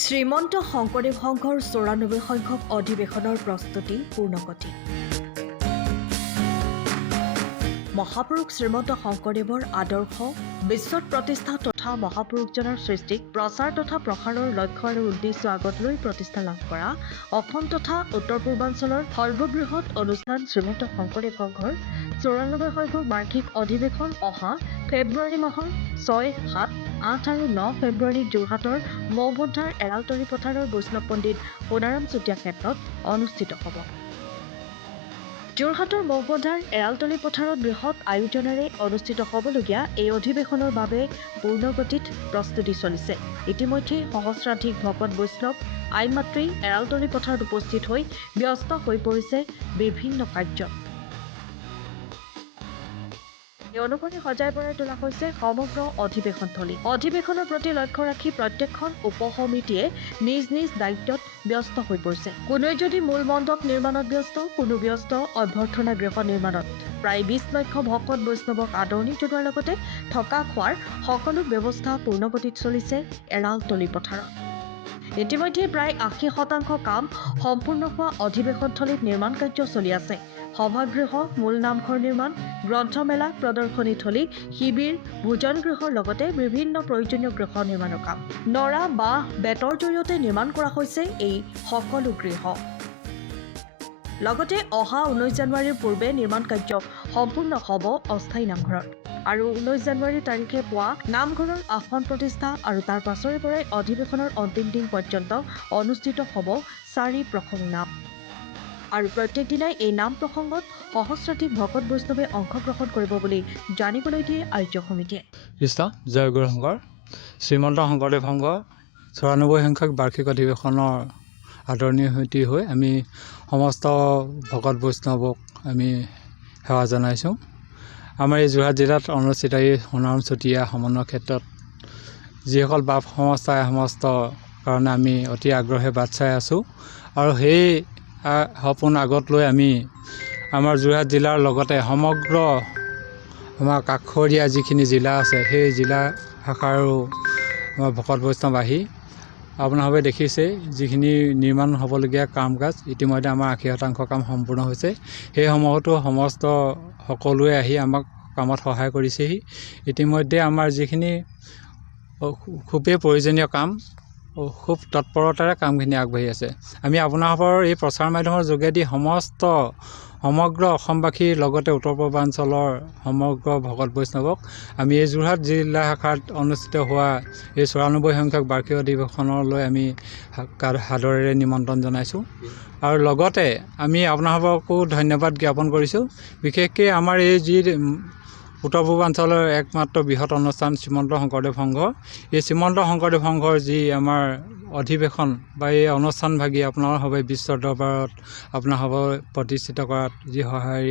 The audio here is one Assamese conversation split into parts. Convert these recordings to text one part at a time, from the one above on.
শ্ৰীমন্ত শংকৰদেৱ সংঘৰ ৯৪ সংখ্যক অধিৱেশনৰ প্ৰস্তুতি পূৰ্ণগতি। মহাপুৰুষ শ্ৰীমন্ত শংকৰদেৱৰ আদৰ্শ বিশ্বত প্ৰতিষ্ঠা তথা মহাপুৰুষজনৰ সৃষ্টিক প্ৰচাৰ তথা প্ৰসাৰৰ লক্ষ্য আৰু উদ্দেশ্য আগত লৈ প্ৰতিষ্ঠা লাভ কৰা অসম তথা উত্তৰ পূৰ্বাঞ্চলৰ সৰ্ববৃহৎ অনুষ্ঠান শ্ৰীমন্ত শংকৰদেৱ সংঘৰ ৯৪ সংখ্যক বাৰ্ষিক অধিৱেশন অহা ফেব্ৰুৱাৰী মাহৰ ৬, ৭, ৮ আৰু ৯ ফেব্ৰুৱাৰীত যোৰহাটৰ মৌবন্ধাৰ এৰালতলী পথাৰৰ বৈষ্ণৱ পণ্ডিত সোণাৰাম চুতীয়া ক্ষেত্ৰত অনুষ্ঠিত হ'ব। যোৰহাটৰ মৌবন্ধাৰ এৰালতলী পথাৰত বৃহৎ আয়োজনেৰে অনুষ্ঠিত হ'বলগীয়া এই অধিৱেশনৰ বাবে পূৰ্ণগতিত প্ৰস্তুতি চলিছে। ইতিমধ্যে সহস্ৰাধিক ভকত বৈষ্ণৱ আইন মাত্ৰেই এৰালতলী পথাৰত উপস্থিত হৈ ব্যস্ত হৈ পৰিছে বিভিন্ন কাৰ্যত। এই অনুসৰি সজাই পৰাই তোলা হৈছে সমগ্ৰ অধিৱেশনথলী। অধিৱেশনৰ প্ৰতি লক্ষ্য ৰাখি প্ৰত্যেকখন উপ সমিতিয়ে নিজ নিজ দায়িত্বত ব্যস্ত হৈ পৰিছে। কোনোৱে যদি মূল মণ্ডপ নিৰ্মাণত ব্যস্ত, কোনো ব্যস্ত অভ্যৰ্থনা গৃহ নিৰ্মাণত। প্ৰায় ২০ লক্ষ ভকত বৈষ্ণৱক আদৰণি জনোৱাৰ লগতে থকা খোৱাৰ সকলো ব্যৱস্থা পূৰ্ণগতিত চলিছে এৰালতলী পথাৰত। ইতিমধ্যে প্ৰায় ৮০% কাম সম্পূৰ্ণ হোৱা অধিৱেশনথলীত নিৰ্মাণ কাৰ্য চলি আছে। সভাগৃহ, মূল নামঘৰ নিৰ্মাণ, গ্ৰন্থমেলা, প্ৰদৰ্শনীথলী, শিবিৰ, ভোজন গৃহৰ লগতে বিভিন্ন প্ৰয়োজনীয় গৃহ নিৰ্মাণৰ কাম নৰা, বাঁহ, বেতৰ জৰিয়তে নিৰ্মাণ কৰা হৈছে। এই সকলো গৃহ লগতে অহা ১৯ জানুৱাৰীৰ পূৰ্বে নিৰ্মাণ কাৰ্য সম্পূৰ্ণ হ'ব অস্থায়ী নামঘৰত আৰু ১৯ জানুৱাৰী তাৰিখে পুৱা নামঘৰৰ আসন প্ৰতিষ্ঠা আৰু তাৰ পাছৰে পৰাই অধিৱেশনৰ অন্তিম দিন পৰ্যন্ত অনুষ্ঠিত হ'ব ৪ প্ৰসংগ নাম আৰু প্ৰত্যেক দিনাই এই নাম প্ৰসংগত সহস্ৰাধিক ভকত বৈষ্ণৱে অংশগ্ৰহণ কৰিব বুলি জানিবলৈ দিয়ে আৰ্য সমিতিয়ে। কৃষ্ণ জয় গুৰু শংকৰ। শ্ৰীমন্ত শংকৰদেৱ সংঘৰ ৯৪ সংখ্যক বাৰ্ষিক অধিৱেশনৰ আদৰণীয় সমিতি হৈ আমি সমস্ত ভকত বৈষ্ণৱক আমি সেৱা জনাইছোঁ। আমাৰ এই যোৰহাট জিলাত অনুষ্ঠিত এই সোণাৰাম চুতীয়া সমন্বয় ক্ষেত্ৰত যিসকল বাপ সংস্থা সমস্ত কাৰণে আমি অতি আগ্ৰহে বাট চাই আছোঁ আৰু সেই সপোন আগত লৈ আমি আমাৰ যোৰহাট জিলাৰ লগতে সমগ্ৰ আমাৰ কাষৰীয়া যিখিনি জিলা আছে সেই জিলা শাখাৰো আমাৰ ভকত বৈষ্ণৱ আহি আপোনালোকে দেখিছে যিখিনি নিৰ্মাণ হ'বলগীয়া কাম কাজ ইতিমধ্যে আমাৰ ৮০% কাম সম্পূৰ্ণ হৈছে। সেইসমূহতো সমস্ত সকলোৱে আহি আমাক কামত সহায় কৰিছেহি। ইতিমধ্যে আমাৰ যিখিনি খুবেই প্ৰয়োজনীয় কাম খুব তৎপৰতাৰে কামখিনি আগবাঢ়ি আছে। আমি আপোনালোকৰ এই প্ৰচাৰ মাধ্যমৰ যোগেদি সমগ্ৰ অসমবাসীৰ লগতে উত্তৰ পূৰ্বাঞ্চলৰ সমগ্ৰ ভকত বৈষ্ণৱক আমি এই যোৰহাট জিলা শাখাত অনুষ্ঠিত হোৱা এই ৯৪ সংখ্যক বাৰ্ষিক অধিৱেশনলৈ আমি সাদৰেৰে নিমন্ত্ৰণ জনাইছোঁ আৰু লগতে আমি আপোনালোককো ধন্যবাদ জ্ঞাপন কৰিছোঁ। বিশেষকৈ আমাৰ এই যি উত্তৰ পূৰ্বাঞ্চলৰ একমাত্ৰ বৃহৎ অনুষ্ঠান শ্ৰীমন্ত শংকৰদেৱ সংঘ, এই শ্ৰীমন্ত শংকৰদেৱ সংঘৰ যি আমাৰ অধিৱেশন বা এই অনুষ্ঠানভাগী আপোনালোকৰ বিশ্বৰ দৰবাৰত আপোনালোকৰ প্ৰতিষ্ঠিত কৰাত যি সহায়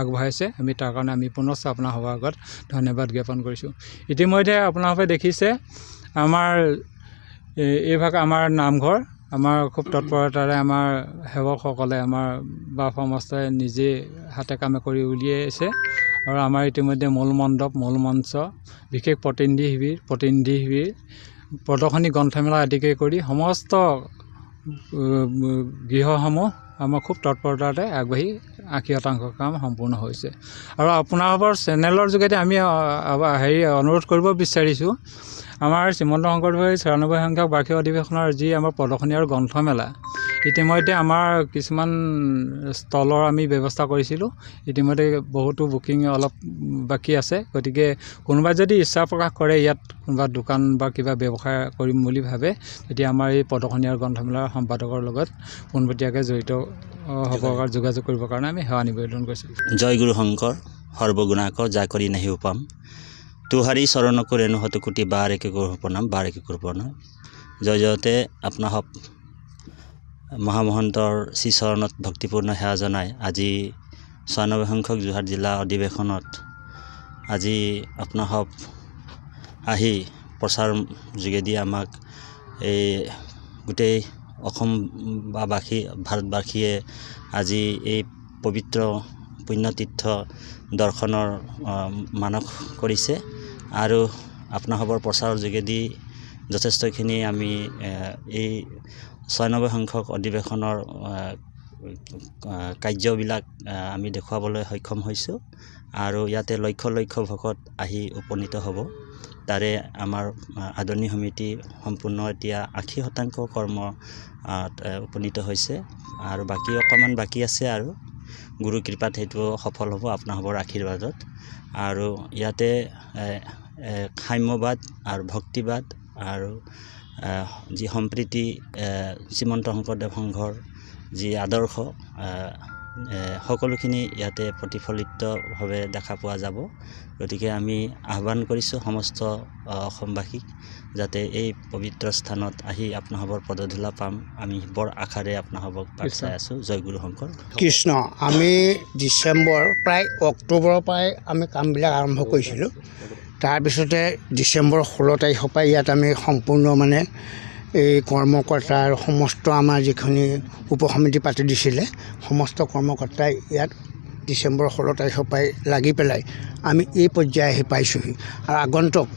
আগবঢ়াইছে আমি তাৰ কাৰণে আমি পুনশ্চ আপোনালোকৰ আগত ধন্যবাদ জ্ঞাপন কৰিছোঁ। ইতিমধ্যে আপোনালোকে দেখিছে আমাৰ এইভাগ আমাৰ নামঘৰ আমাৰ খুব তৎপৰতাৰে আমাৰ সেৱকসকলে আমাৰ বাপ সমস্তাই নিজে হাতে কামে কৰি উলিয়াইছে আৰু আমাৰ ইতিমধ্যে মূল মণ্ডপ, মূল মঞ্চ, বিশেষ প্ৰতিনিধি শিবিৰ, প্ৰদৰ্শনী, গ্ৰন্থমেলা আদিকে কৰি সমস্ত গৃহসমূহ আমাৰ খুব তৎপৰতাৰে আগবাঢ়ি ৮০% কাম সম্পূৰ্ণ হৈছে। আৰু আপোনালোকৰ চেনেলৰ যোগেদি আমি অনুৰোধ কৰিব বিচাৰিছোঁ আমাৰ শ্ৰীমন্ত শংকৰদেৱৰ ৯৪ সংখ্যক বাৰ্ষিক অধিৱেশনৰ যি আমাৰ প্ৰদৰ্শনী আৰু গ্ৰন্থমেলা ইতিমধ্যে আমাৰ কিছুমান ষ্টলৰ আমি ব্যৱস্থা কৰিছিলোঁ। ইতিমধ্যে বহুতো বুকিং অলপ বাকী আছে। গতিকে কোনোবাই যদি ইচ্ছা প্ৰকাশ কৰে ইয়াত কোনোবা দোকান বা কিবা ব্যৱসায় কৰিম বুলি ভাবে তেতিয়া আমাৰ এই প্ৰদৰ্শনী আৰু গ্ৰন্থমেলাৰ সম্পাদকৰ লগত পোনপটীয়াকৈ জড়িত যোগাযোগ কৰিবৰ কাৰণে আমি সেৱা নিবেদন কৰিছোঁ। জয় গুৰু শংকৰ সৰ্বগুণাকৰ যা কৰি নাহি উপাম তোহাৰী চৰণক ৰেণুহত কোটি বাৰেকে কৰোঁ প্ৰণাম বাৰেকে কৰোঁ প্ৰণাম। জয়তে আপোনাক মহামহন্তৰ শ্ৰীচৰণত ভক্তিপূৰ্ণ সেৱা জনাই আজি ৯৪ সংখ্যক যোৰহাট জিলা অধিৱেশনত আজি আপোনাক আহি প্ৰচাৰ যোগেদি আমাক এই গোটেই অসম বা ভাৰতবাসীয়ে আজি এই পবিত্ৰ পুণ্যতীৰ্থ দৰ্শনৰ মানস কৰিছে আৰু আপোনালোকৰ প্ৰচাৰৰ যোগেদি যথেষ্টখিনি আমি এই 96 সংখ্যক অধিৱেশনৰ কাৰ্যবিলাক আমি দেখুৱাবলৈ সক্ষম হৈছোঁ আৰু ইয়াতে লক্ষ লক্ষ ভকত আহি উপনীত হ'ব। তাৰে আমাৰ আদৰণি সমিতি সম্পূৰ্ণ এতিয়া 80% কৰ্ম উপনীত হৈছে আৰু বাকী অকণমান বাকী আছে আৰু গুৰু কৃপাত সেইটো সফল হ'ব আপোনালোকৰ আশীৰ্বাদত। আৰু ইয়াতে সাম্যবাদ আৰু ভক্তিবাদ আৰু যি সম্প্ৰীতি শ্ৰীমন্ত শংকৰদেৱ সংঘৰ যি আদৰ্শ সকলোখিনি ইয়াতে প্ৰতিফলিতভাৱে দেখা পোৱা যাব। গতিকে আমি আহ্বান কৰিছোঁ সমস্ত অসমবাসীক যাতে এই পবিত্ৰ স্থানত আহি আপোনালোকৰ পদধূলা পাম, আমি বৰ আশাৰে আপোনালোকক বাট চাই আছোঁ। জয় গুৰু শংকৰ কৃষ্ণ। আমি ডিচেম্বৰ প্ৰায় অক্টোবৰৰ পৰাই আমি কামবিলাক আৰম্ভ কৰিছিলোঁ। তাৰপিছতে ডিচেম্বৰ 16 তাৰিখৰ পৰা ইয়াত আমি সম্পূৰ্ণ মানে এই কৰ্মকৰ্তা আৰু সমস্ত আমাৰ যিখিনি উপসমিতি পাতি দিছিলে সমস্ত কৰ্মকৰ্তাই ইয়াত ডিচেম্বৰ 16 তাৰিখৰ পৰাই লাগি পেলাই আমি এই পৰ্যায়ে আহি পাইছোঁহি। আৰু আগন্তুক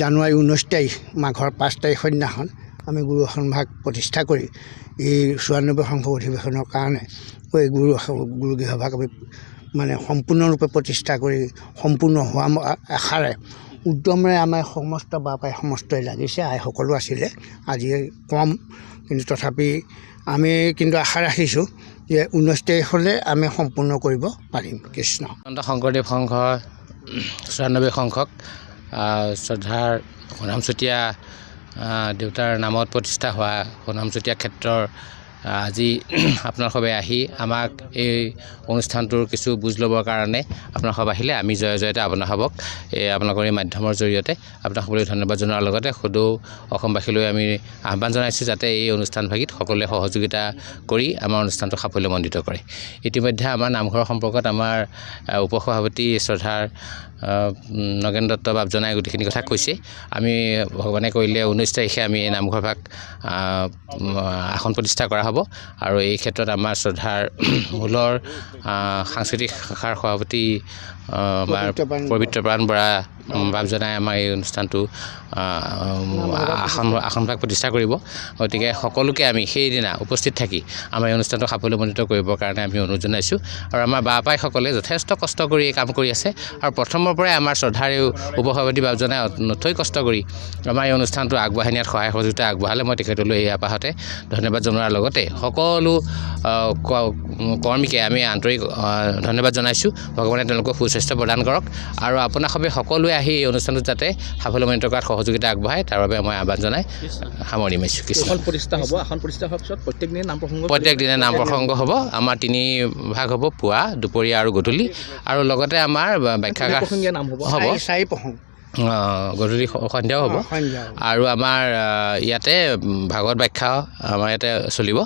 জানুৱাৰী 19 তাৰিখ মাঘৰ 5 তাৰিখৰ দিনাখন আমি গুৰু সন্ভাগ প্ৰতিষ্ঠা কৰি এই 94 সংখ্যক অধিৱেশনৰ কাৰণে এই গুৰুগৃহভাগ আমি মানে সম্পূৰ্ণৰূপে প্ৰতিষ্ঠা কৰি সম্পূৰ্ণ হোৱা আশাৰে উদ্যমেৰে আমাৰ সমস্ত বাপাই সমস্তই লাগিছে। আইসকলো আছিলে, আজি কম, কিন্তু তথাপি আমি কিন্তু আশা ৰাখিছোঁ যে 19 তাৰিখলৈ আমি সম্পূৰ্ণ কৰিব পাৰিম। কৃষ্ণ। শংকৰদেৱ সংঘৰ 94 সংখ্যক শ্ৰদ্ধাৰ সোণাম চুতীয়া দেউতাৰ নামত প্ৰতিষ্ঠা হোৱা সোণাম চুতীয়া ক্ষেত্ৰৰ আজি আপোনালোকে আহি আমাক এই অনুষ্ঠানটোৰ কিছু বুজ ল'বৰ কাৰণে আপোনালোক আহিলে। আমি জয় জয়তে আপোনালোকক আপোনালোকৰ এই মাধ্যমৰ জৰিয়তে আপোনালোকলৈ ধন্যবাদ জনোৱাৰ লগতে সদৌ অসমবাসীলৈ আমি আহ্বান জনাইছোঁ যাতে এই অনুষ্ঠানভাগিত সকলোৱে সহযোগিতা কৰি আমাৰ অনুষ্ঠানটো সাফল্যমণ্ডিত কৰে। ইতিমধ্যে আমাৰ নামঘৰৰ সম্পৰ্কত আমাৰ উপসভাপতি শ্ৰদ্ধাৰ নগেন দত্ত বাবজনাই গোটেইখিনি কথা কৈছে। আমি ভগৱানে কৰিলে 19 তাৰিখে আমি এই নামঘৰভাগ আসন প্ৰতিষ্ঠা কৰা হ'ব আৰু এই ক্ষেত্ৰত আমাৰ শ্ৰদ্ধাৰ মূলৰ সাংস্কৃতিক শাখাৰ সভাপতি পবিত্ৰপ্ৰাণ বৰা বাবজনাই আমাৰ এই অনুষ্ঠানটো আসনভাগ প্ৰতিষ্ঠা কৰিব। গতিকে সকলোকে আমি সেইদিনা উপস্থিত থাকি আমাৰ এই অনুষ্ঠানটো সাফল্যমণ্ডিত কৰিবৰ কাৰণে আমি অনুৰোধ জনাইছোঁ। আৰু আমাৰ বাপাইসকলে যথেষ্ট কষ্ট কৰি এই কাম কৰি আছে আৰু প্ৰথমৰ পৰাই আমাৰ শ্ৰদ্ধাৰ উপসভাপতি বাবজনাই নথৈ কষ্ট কৰি আমাৰ এই অনুষ্ঠানটো আগবঢ়াই নিয়াত সহায় সহযোগিতা আগবঢ়ালে। মই তেখেতলৈ এই আপাহতে ধন্যবাদ জনোৱাৰ লগতে সকলো কৰ্মীকে আমি আন্তৰিক ধন্যবাদ জনাইছোঁ। ভগৱানে তেওঁলোকক সুস্বাস্থ্য প্ৰদান কৰক আৰু আপোনাসবে সকলোৱে আহি এই অনুষ্ঠানটোত যাতে সাফল্যমণ্ডিত কৰাত সহযোগিতা আগবঢ়ায় তাৰ বাবে মই আহ্বান জনাই সামৰি মাৰিছোঁ। আসন প্ৰতিষ্ঠা হ'ব, আসন প্ৰতিষ্ঠা হোৱাৰ পিছত প্ৰত্যেক দিনে নাম প্ৰসংগ হ'ব। আমাৰ 3 ভাগ হ'ব, পুৱা, দুপৰীয়া আৰু গধূলি। আৰু লগতে আমাৰ ব্যাখ্যাগাৰ হ'ব, 4 প্ৰসংগ গধূলি সন্ধিয়াও হ'ব। আৰু আমাৰ ইয়াতে ভাগৱত ব্যাখ্যা আমাৰ ইয়াতে চলিব।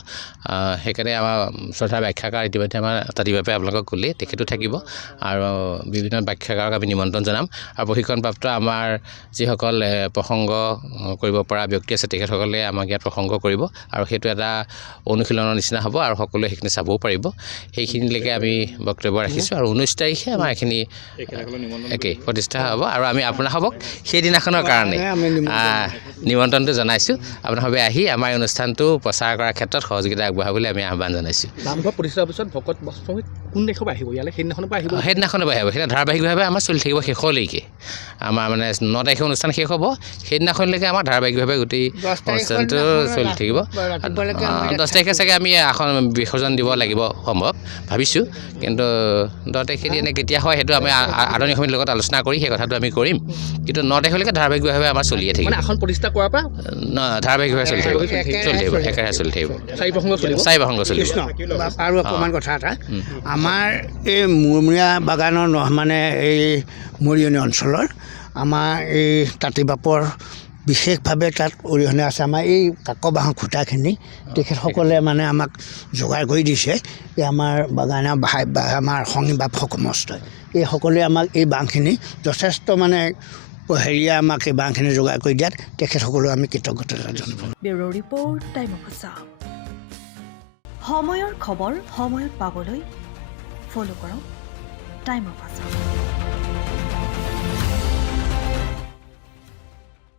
সেইকাৰণে আমাৰ শ্ৰদ্ধাৰ ব্যাখ্যাকাৰ ইতিমধ্যে আমাৰ তাতিবাপে আপোনালোকক ক'লেই তেখেতো থাকিব আৰু বিভিন্ন ব্যাখ্যাকাৰক আমি নিমন্ত্ৰণ জনাম। আৰু প্ৰশিক্ষণপ্ৰাপ্ত আমাৰ যিসকল প্ৰসংগ কৰিব পৰা ব্যক্তি আছে তেখেতসকলে আমাক ইয়াত প্ৰসংগ কৰিব আৰু সেইটো এটা অনুশীলনৰ নিচিনা হ'ব আৰু সকলোৱে সেইখিনি চাবও পাৰিব। সেইখিনিলৈকে আমি বক্তব্য ৰাখিছোঁ আৰু 19 তাৰিখে আমাৰ এইখিনি একেই প্ৰতিষ্ঠা হ'ব আৰু আমি আপোনাক সেইদিনাখনৰ কাৰণে নিমন্ত্ৰণটো জনাইছোঁ। আপোনালোকে আহি আমাৰ অনুষ্ঠানটো প্ৰচাৰ কৰাৰ ক্ষেত্ৰত সহযোগিতা আগবঢ়াবলৈ আমি আহ্বান জনাইছোঁ। নামঘৰ প্ৰতিষ্ঠাৰ পিছত ভকত কোন তাৰিখৰ পৰা আহিব ইয়ালৈ? সেইদিনাখনৰ পৰা আহিব? সেইদিনাখনৰ পৰা আহিব। সেইদিনা ধাৰাবাহিকভাৱে আমাৰ চলি থাকিব শেষলৈকে। আমাৰ মানে 9 তাৰিখে অনুষ্ঠান শেষ হ'ব, সেইদিনাখনলৈকে আমাৰ ধাৰাবাহিকভাৱে গোটেই অনুষ্ঠানটো চলি থাকিব। 10 তাৰিখে চাগে আমি আসন বিসৰ্জন দিব লাগিব সম্ভৱ ভাবিছোঁ, কিন্তু 10 তাৰিখে এনে কেতিয়া হয় সেইটো আমি আদৰণি সমিতিৰ লগত আলোচনা কৰি সেই কথাটো আমি কৰিম। কিন্তু 9 তাৰিখলৈকে ধাৰাবাহিকভাৱে আমাৰ চলিয়ে থাকিব। আসন প্ৰতিষ্ঠা কৰাৰ পৰা ধাৰাবাহিকভাৱে চলি থাকিব, একেৰাহে চলি থাকিব, 4 প্ৰসংগ চলিব। চলিব। আৰু অকণমান কথা এটা, আমাৰ এই মূৰমূৰীয়া বাগানৰ মানে এই মৰিয়নি অঞ্চলৰ আমাৰ এই তাঁতিবাপৰ বিশেষভাৱে তাত অৰিহণা আছে। আমাৰ এই কাকবাঁহৰ খুঁটাখিনি তেখেতসকলে মানে আমাক যোগাৰ কৰি দিছে। এই আমাৰ বাগানৰ আমাৰ সংগী বাপক সমস্তই এই সকলোৱে আমাক এই বাঁহখিনি যথেষ্ট মানে আমাক এই বাঁহখিনি যোগাৰ কৰি দিয়াত তেখেতসকলেও আমি কৃতজ্ঞতা জনাওঁ। ব্যুৰো ৰিপৰ্ট, টাইম অফ আছা। সময়ৰ খবৰ সময়ত পাবলৈ ফ'ল' কৰক টাইম অফ আছা।